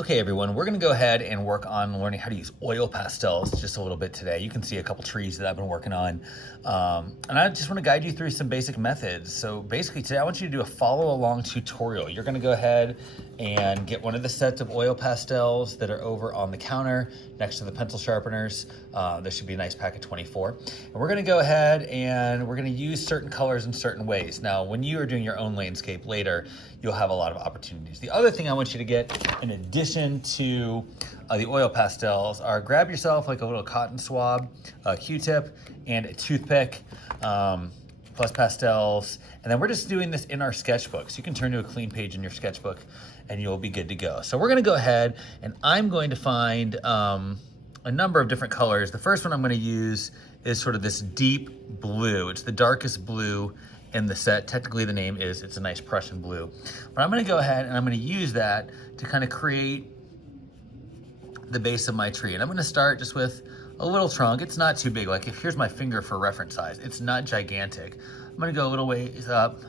Okay, everyone, we're gonna go ahead and work on learning how to use oil pastels just a little bit today. You can see a couple trees that I've been working on. And I just wanna guide you through some basic methods. So basically today I want you to do a follow along tutorial. You're gonna go ahead and get one of the sets of oil pastels that are over on the counter next to the pencil sharpeners. There should be a nice pack of 24. And we're gonna go ahead and we're gonna use certain colors in certain ways. Now, when you are doing your own landscape later, you'll have a lot of opportunities. The other thing I want you to get in addition to the oil pastels are grab yourself like a little cotton swab, a Q-tip, and a toothpick, plus pastels. And then we're just doing this in our sketchbook. So you can turn to a clean page in your sketchbook and you'll be good to go. So we're gonna go ahead and I'm going to find a number of different colors. The first one I'm gonna use is sort of this deep blue. It's the darkest blue in the set. Technically the name is, it's a nice Prussian blue. But I'm gonna go ahead and I'm gonna use that to kind of create the base of my tree. And I'm gonna start just with a little trunk. It's not too big. Like here's my finger for reference size. It's not gigantic. I'm gonna go a little ways up.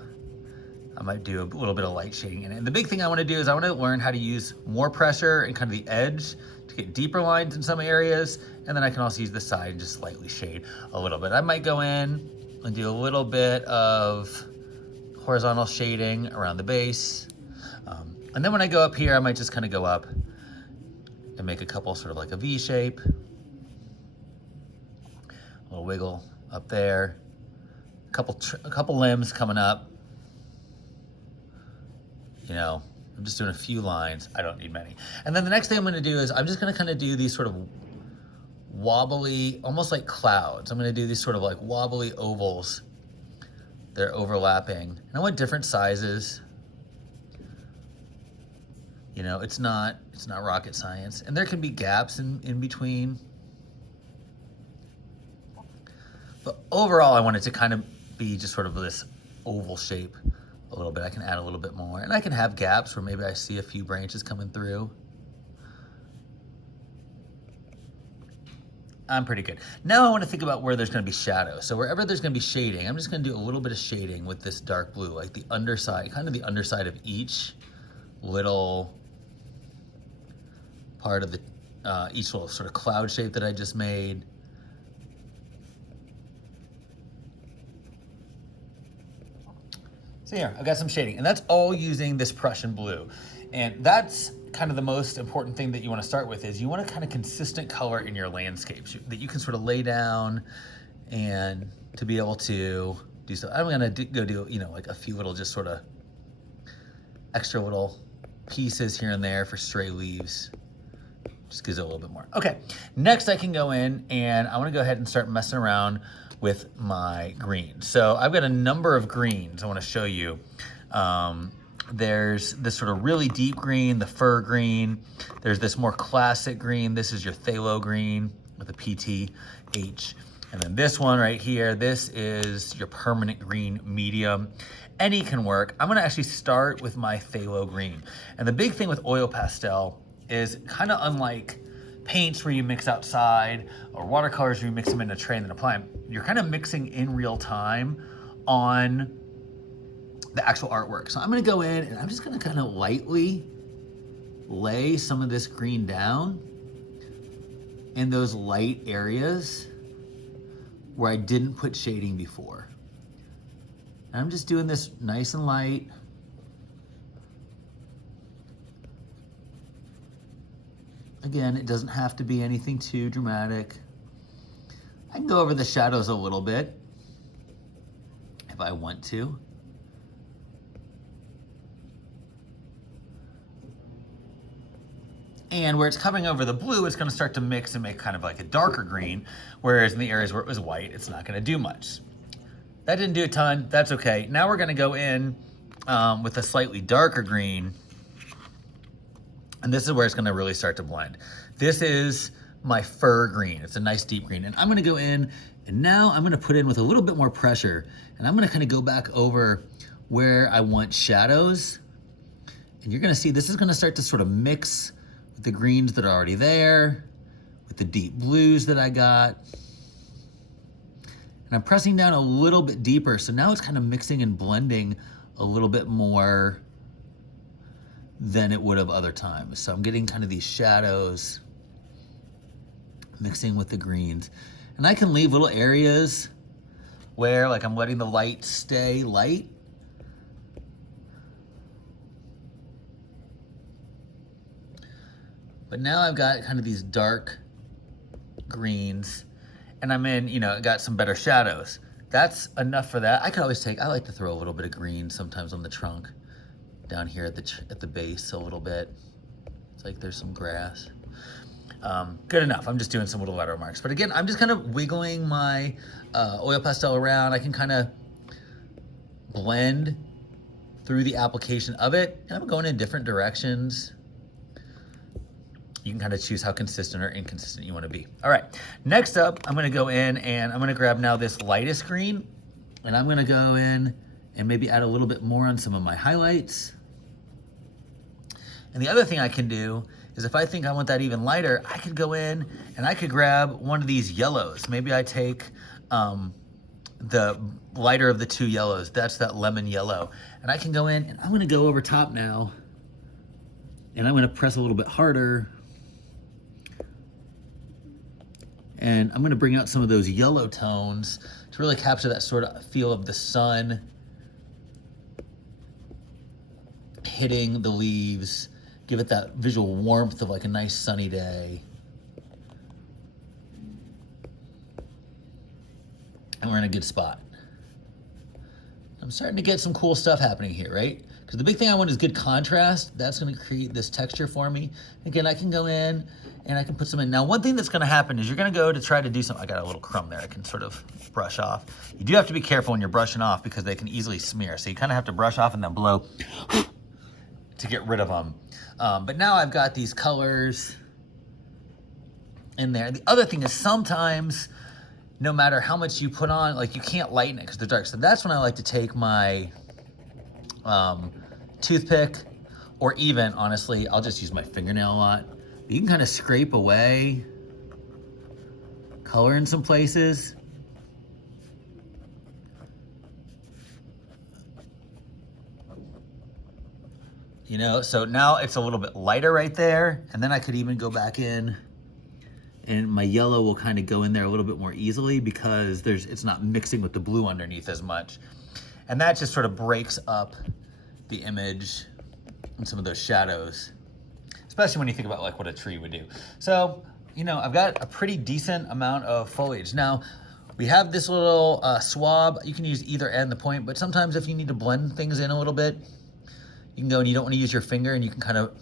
I might do a little bit of light shading in it. And the big thing I wanna do is I wanna learn how to use more pressure and kind of the edge to get deeper lines in some areas. And then I can also use the side and just slightly shade a little bit. I might go in and do a little bit of horizontal shading around the base. And then when I go up here, I might just kind of go up and make a couple sort of like a V shape. A little wiggle up there. A couple limbs coming up. You know, I'm just doing a few lines. I don't need many. And then the next thing I'm gonna do is I'm just gonna kind of do these sort of wobbly, almost like clouds. I'm gonna do these sort of like wobbly ovals. They're overlapping. And I want different sizes. You know, it's not rocket science. And there can be gaps in between. But overall, I want it to kind of be just sort of this oval shape a little bit. I can add a little bit more. And I can have gaps where maybe I see a few branches coming through. I'm pretty good. Now I want to think about where there's going to be shadows. So wherever there's going to be shading, I'm just going to do a little bit of shading with this dark blue, like the underside, kind of the underside of each little part of the, each little sort of cloud shape that I just made. So here, I've got some shading, and that's all using this Prussian blue. And that's kind of the most important thing that you want to start with is you want a kind of consistent color in your landscapes that you can sort of lay down and to be able to do so. I'm going to go do, you know, like a few little just sort of extra little pieces here and there for stray leaves. Just gives it a little bit more. Okay, next I can go in and I want to go ahead and start messing around with my greens. So I've got a number of greens I want to show you. There's this sort of really deep green, the fir green. There's this more classic green. This is your phthalo green with a PTH. And then this one right here, this is your permanent green medium. Any can work. I'm gonna actually start with my phthalo green. And the big thing with oil pastel is kind of unlike paints where you mix outside or watercolors where you mix them in a tray and then apply them. You're kind of mixing in real time on the actual artwork. So I'm gonna go in and I'm just gonna kind of lightly lay some of this green down in those light areas where I didn't put shading before. And I'm just doing this nice and light. Again, it doesn't have to be anything too dramatic. I can go over the shadows a little bit if I want to. And where it's coming over the blue, it's gonna start to mix and make kind of like a darker green, whereas in the areas where it was white, it's not gonna do much. That didn't do a ton, that's okay. Now we're gonna go in with a slightly darker green, and this is where it's gonna really start to blend. This is my fir green. It's a nice deep green. And I'm gonna go in, and now I'm gonna put in with a little bit more pressure, and I'm gonna kind of go back over where I want shadows. And you're gonna see this is gonna start to sort of mix with the greens that are already there, with the deep blues that I got. And I'm pressing down a little bit deeper, so now it's kind of mixing and blending a little bit more than it would have other times. So I'm getting kind of these shadows mixing with the greens. And I can leave little areas where like I'm letting the light stay light. But now I've got kind of these dark greens and I'm in, you know, got some better shadows. That's enough for that. I could always I like to throw a little bit of green sometimes on the trunk down here at the base a little bit. It's like there's some grass. Good enough. I'm just doing some little letter marks. But again, I'm just kind of wiggling my oil pastel around. I can kind of blend through the application of it. And I'm going in different directions. You can kind of choose how consistent or inconsistent you want to be. All right, next up, I'm going to go in and I'm going to grab now this lightest green and I'm going to go in and maybe add a little bit more on some of my highlights. And the other thing I can do is if I think I want that even lighter, I could go in and I could grab one of these yellows. Maybe I take the lighter of the two yellows. That's that lemon yellow. And I can go in and I'm going to go over top now and I'm going to press a little bit harder. And I'm gonna bring out some of those yellow tones to really capture that sort of feel of the sun hitting the leaves, give it that visual warmth of like a nice sunny day. And we're in a good spot. I'm starting to get some cool stuff happening here, right? Because the big thing I want is good contrast. That's gonna create this texture for me. Again, I can go in and I can put some in. Now, one thing that's gonna happen is you're gonna go to try to do something. I got a little crumb there I can sort of brush off. You do have to be careful when you're brushing off because they can easily smear. So you kind of have to brush off and then blow to get rid of them. But now I've got these colors in there. The other thing is sometimes, no matter how much you put on, like you can't lighten it because they're dark. So that's when I like to take my toothpick, or even, honestly, I'll just use my fingernail a lot. You can kind of scrape away color in some places. You know, so now it's a little bit lighter right there. And then I could even go back in and my yellow will kind of go in there a little bit more easily because it's not mixing with the blue underneath as much. And that just sort of breaks up the image and some of those shadows, especially when you think about like what a tree would do. So, you know, I've got a pretty decent amount of foliage. Now, we have this little swab. You can use either end, the point, but sometimes if you need to blend things in a little bit, you can go and you don't want to use your finger and you can kind of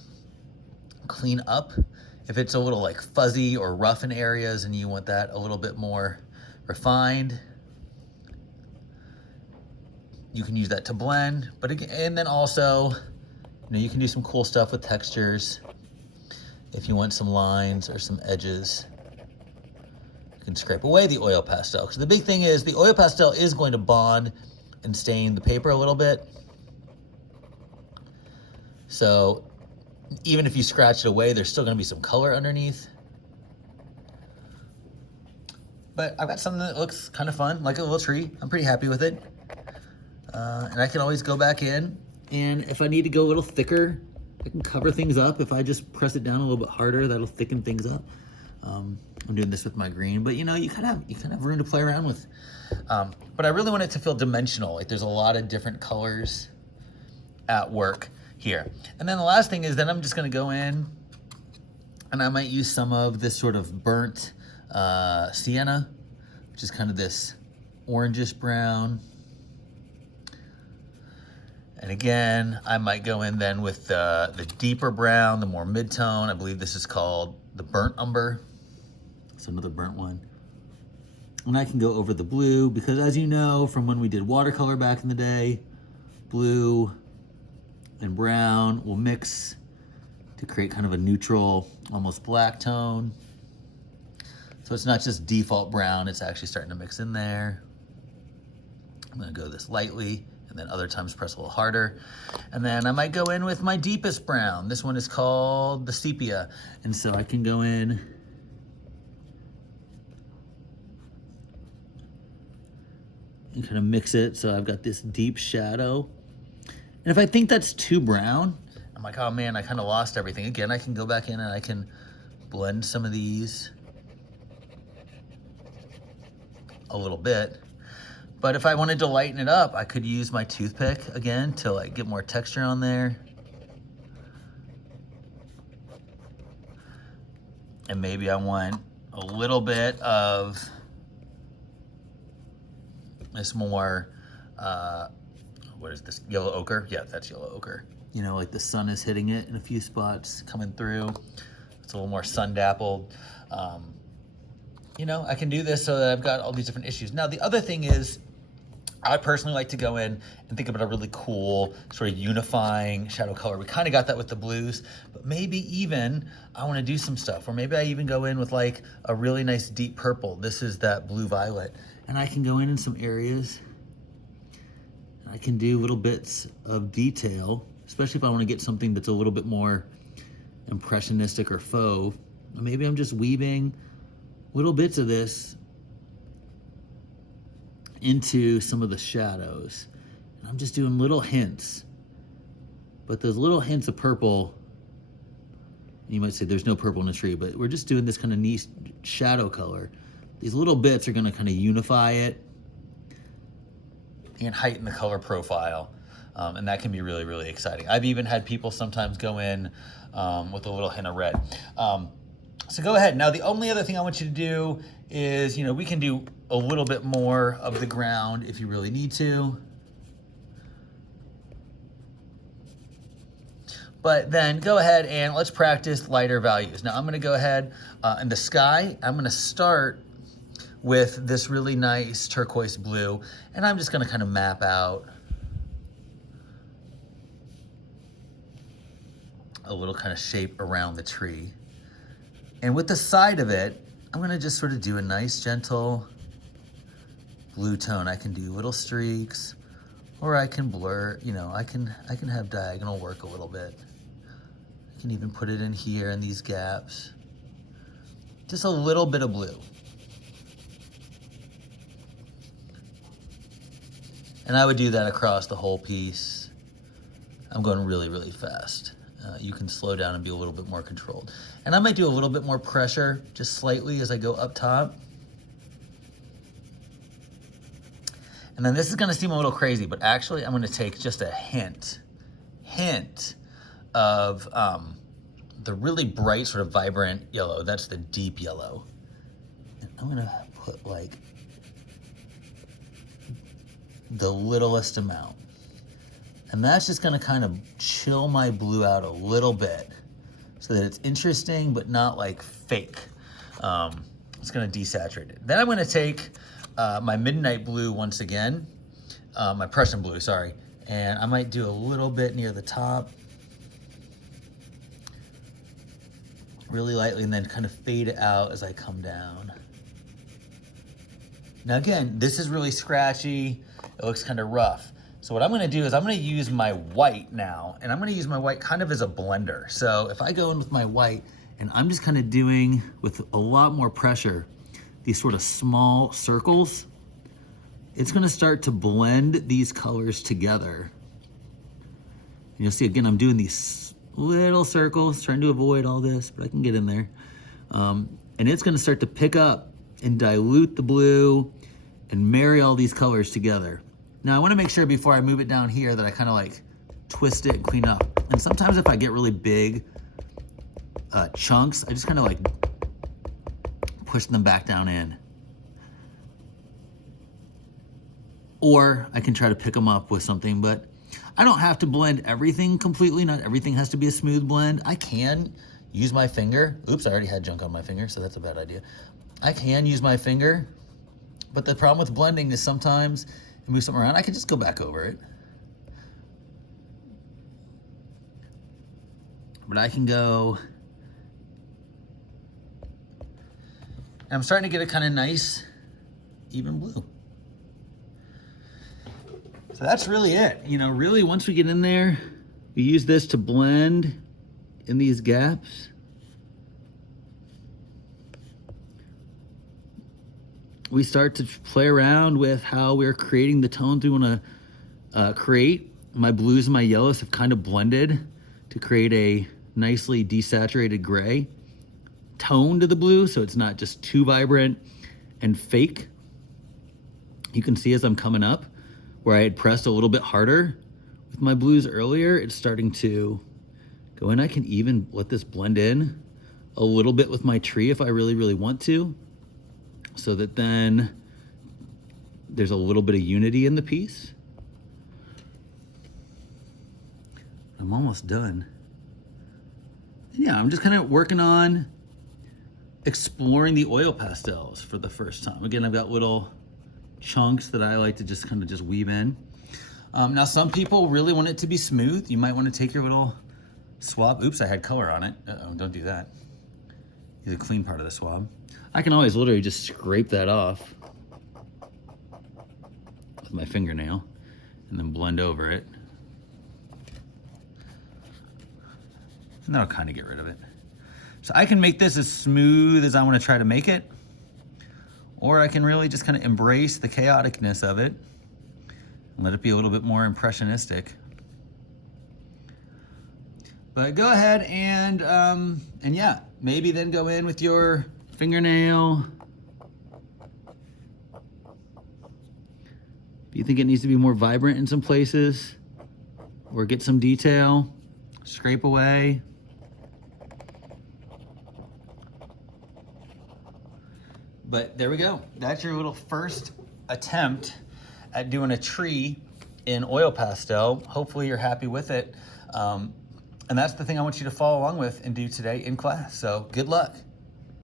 clean up. If it's a little like fuzzy or rough in areas and you want that a little bit more refined, you can use that to blend. But again, and then also, you know, you can do some cool stuff with textures. If you want some lines or some edges, you can scrape away the oil pastel. Because the big thing is the oil pastel is going to bond and stain the paper a little bit. So even if you scratch it away, there's still gonna be some color underneath. But I've got something that looks kind of fun, like a little tree. I'm pretty happy with it. And I can always go back in, and if I need to go a little thicker, I can cover things up. If I just press it down a little bit harder, that'll thicken things up. I'm doing this with my green, but you know, you kind of have room to play around with. But I really want it to feel dimensional. Like there's a lot of different colors at work here. And then the last thing is then I'm just gonna go in and I might use some of this sort of burnt sienna, which is kind of this orangish brown. And again, I might go in then with the deeper brown, the more mid-tone. I believe this is called the burnt umber. It's another burnt one. And I can go over the blue because as you know, from when we did watercolor back in the day, blue and brown will mix to create kind of a neutral, almost black tone. So it's not just default brown, it's actually starting to mix in there. I'm gonna go this lightly, and then other times press a little harder. And then I might go in with my deepest brown. This one is called the sepia. And so I can go in and kind of mix it. So I've got this deep shadow. And if I think that's too brown, I'm like, oh man, I kind of lost everything. Again, I can go back in and I can blend some of these a little bit. But if I wanted to lighten it up, I could use my toothpick again to like get more texture on there. And maybe I want a little bit of this more, what is this, yellow ochre? Yeah, that's yellow ochre. You know, like the sun is hitting it in a few spots coming through. It's a little more sun dappled. You know, I can do this so that I've got all these different issues. Now, the other thing is, I personally like to go in and think about a really cool sort of unifying shadow color. We kind of got that with the blues, but maybe even I want to do some stuff, or maybe I even go in with like a really nice deep purple. This is that blue violet, and I can go in some areas. I can do little bits of detail, especially if I want to get something that's a little bit more impressionistic or faux. Maybe I'm just weaving little bits of this into some of the shadows. And I'm just doing little hints. But those little hints of purple, you might say there's no purple in the tree, but we're just doing this kind of neat shadow color. These little bits are going to kind of unify it and heighten the color profile. And that can be really, really exciting. I've even had people sometimes go in with a little hint of red. So go ahead. Now, the only other thing I want you to do is, you know, we can do a little bit more of the ground if you really need to. But then go ahead and let's practice lighter values. Now I'm gonna go ahead in the sky, I'm gonna start with this really nice turquoise blue, and I'm just gonna kind of map out a little kind of shape around the tree. And with the side of it, I'm gonna just sort of do a nice gentle blue tone. I can do little streaks, or I can blur, you know, I can have diagonal work a little bit. I can even put it in here in these gaps. Just a little bit of blue. And I would do that across the whole piece. I'm going really, really fast. You can slow down and be a little bit more controlled. And I might do a little bit more pressure, just slightly as I go up top. And then this is gonna seem a little crazy, but actually I'm gonna take just a hint of the really bright, sort of vibrant yellow. That's the deep yellow. And I'm gonna put like the littlest amount. And that's just gonna kind of chill my blue out a little bit so that it's interesting, but not like fake. It's gonna desaturate it. Then I'm gonna take my midnight blue once again, my Prussian blue, sorry. And I might do a little bit near the top, really lightly, and then kind of fade it out as I come down. Now again, this is really scratchy. It looks kind of rough. So what I'm gonna do is I'm gonna use my white now, and I'm gonna use my white kind of as a blender. So if I go in with my white, and I'm just kind of doing, with a lot more pressure, these sort of small circles, it's gonna start to blend these colors together. And you'll see, again, I'm doing these little circles, trying to avoid all this, but I can get in there. And it's gonna start to pick up and dilute the blue and marry all these colors together. Now I wanna make sure before I move it down here that I kind of like twist it and clean up. And sometimes if I get really big chunks, I just kind of like push them back down in. Or I can try to pick them up with something, but I don't have to blend everything completely. Not everything has to be a smooth blend. I can use my finger. Oops, I already had junk on my finger, so that's a bad idea. I can use my finger, but the problem with blending is sometimes I move something around, I can just go back over it. But I can go, and I'm starting to get a kind of nice, even blue. So that's really it. You know, really once we get in there, we use this to blend in these gaps. We start to play around with how we're creating the tones we want to create. My blues and my yellows have kind of blended to create a nicely desaturated gray tone to the blue, so it's not just too vibrant and fake. You can see as I'm coming up, where I had pressed a little bit harder with my blues earlier, it's starting to go in. I can even let this blend in a little bit with my tree if I really, really want to, so that then there's a little bit of unity in the piece. I'm almost done. And yeah, I'm just kind of working on exploring the oil pastels for the first time. Again, I've got little chunks that I like to just kind of just weave in. Now, some people really want it to be smooth. You might want to take your little swab. Oops, I had color on it. Uh-oh, don't do that. Use a clean part of the swab. I can always literally just scrape that off with my fingernail and then blend over it. And that'll kind of get rid of it. So I can make this as smooth as I want to try to make it, or I can really just kind of embrace the chaoticness of it and let it be a little bit more impressionistic. But go ahead and yeah, maybe then go in with your fingernail. If you think it needs to be more vibrant in some places, or get some detail, scrape away. But there we go. That's your little first attempt at doing a tree in oil pastel. Hopefully you're happy with it. And that's the thing I want you to follow along with and do today in class. So good luck.